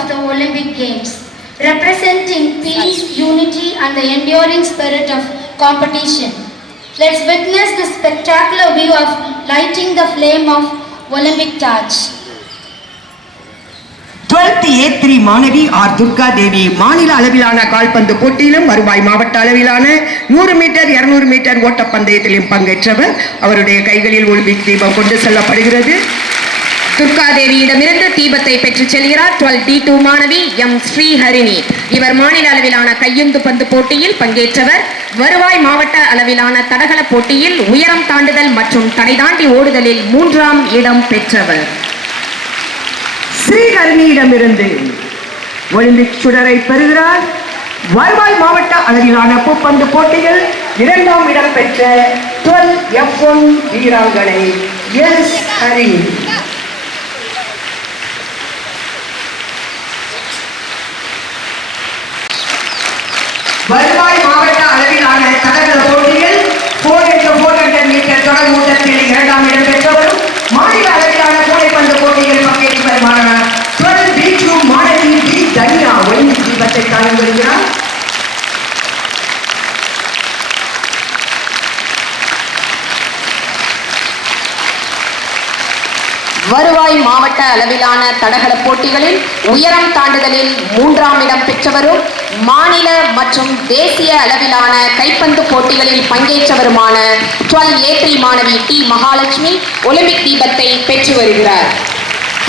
of the Olympic Games, representing peace, unity and the enduring spirit of competition. Let's witness the spectacular view of lighting the flame of Olympic torch. 12th A3 மாணவி R Durga Devi மாநில அளவிலான கால்பந்து போட்டியிலும் வருவாய் மாவட்ட அளவிலான 100 metre 200 metre ஓட்டப்பந்தயத்திலும் பங்கேற்றவர். அவருடைய கைகளில் ஒலிம்பிக் தீபம் கொண்டு செல்லப்படுகிறது. துர்கா தேவியிடமிருந்து தீபத்தை பெற்றுச் செல்கிறார் 12 D2 மாணவி எம் ஸ்ரீஹரிணி. இவர் மாநில அளவிலான கையுந்து பந்து போட்டியில் பங்கேற்றவர். வருவாய் மாவட்ட அளவிலான தடகள போட்டியில் உயரம் தாண்டுதல் மற்றும் தடை தாண்டி ஓடுதலில் 3ஆம் இடம் பெற்றவர். ஸ்ரீஹரிணியிடமிருந்து ஒலிம்பிக் சுடரை பெறுகிறார். வருவாய் மாவட்ட அளவிலான பூப்பந்து போட்டியில் 2ஆம் இடம் பெற்ற 12F1 வீராங்கனை எஸ் ஹரிணி. வருவாய் மாவட்ட அளவிலான தடகள போட்டியில் 4x400 மீட்டர் தொடர் ஓட்டத்தில் 2ஆம் இடம் பெற்றவரும் மாநில அளவிலான கூடைப்பந்து போட்டியில் பங்கேற்று வருமான 12 D2 மாணவி டி தன்யா ஒலிம்பிக் தீபத்தை தாங்கி வருகிறார். வருவாய் மாவட்ட அளவிலான தடகள போட்டிகளில் உயரம் தாண்டுதலில் 3ஆம் இடம் பெற்றவரும் மாநில மற்றும் தேசிய அளவிலான கைப்பந்து போட்டிகளில் பங்கேற்றவருமான 12 A3 மாணவி டி மகாலட்சுமி ஒலிம்பிக் தீபத்தை பெற்று வருகிறார்.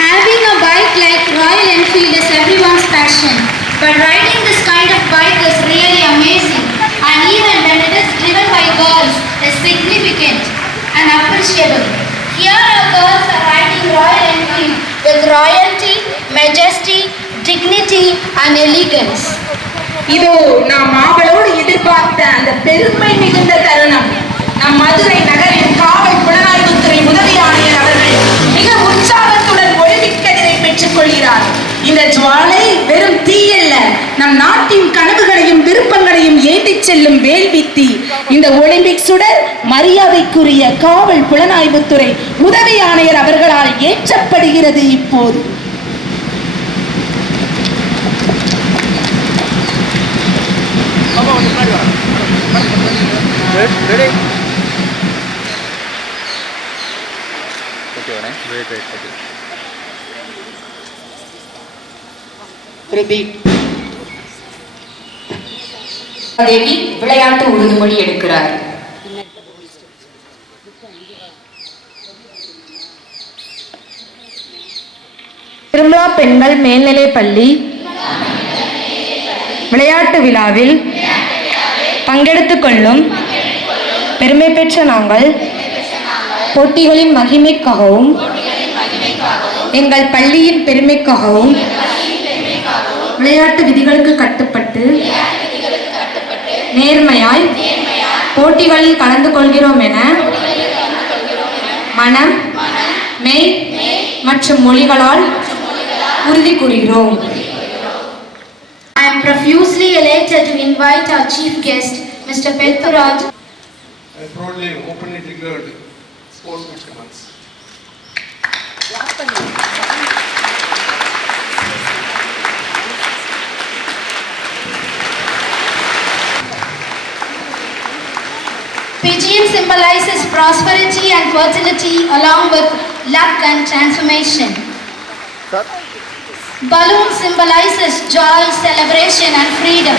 Having a bike like Royal Enfield is everyone's passion, but riding this kind of bike is really amazing, and even when it is driven by girls is significant and appreciable. Here our girls are riding Royal Enfield with royalty, majesty, dignity and elegance. இதோ நாம் ஆவலோடு எதிர்பார்த்த அந்த பெருமை மிகுந்த தருணம். நம் மதுரை நகரின் காவல் புலனாய்வுத்துறை உதவி ஆணையர் அவர்கள் மிக உற்சாகத்துடன் ஒலிம்பிக் கதிரை பெற்றுக் கொள்கிறார். இந்த ஜுவாலை வெறும் தீயல்ல, நம் நாட்டின் கனவுகளையும் விருப்பங்களையும் ஏந்திச் செல்லும் வேள்வித்தி. இந்த ஒலிம்பிக் சுடர் மரியாதைக்குரிய காவல் புலனாய்வுத்துறை உதவி ஆணையர் அவர்களால் ஏற்றப்படுகிறது. இப்போது தேவி விளையாட்டு உறுதிமொழி எடுக்கிறார். திருமலா பெண்கள் மேல்நிலைப் பள்ளி விளையாட்டு விழாவில் பங்கெடுத்துக் கொள்ளும் பெருமை பெற்ற நாங்கள் போட்டிகளின் மகிமைக்காகவும் எங்கள் பள்ளியின் பெருமைக்காகவும் விளையாட்டு விதிகளுக்கு கட்டுப்பட்டு நேர்மையாய் போட்டிகளில் கலந்து கொள்கிறோம் என மனம், மெய் மற்றும் மொழிகளால் உறுதி கூறுகிறோம். I am profusely elated to invite our chief guest, Mr. Petturaj. I proudly openly declared sports excellence. Pigeon symbolizes prosperity and fertility along with luck and transformation. Balloon symbolizes joy, celebration and freedom.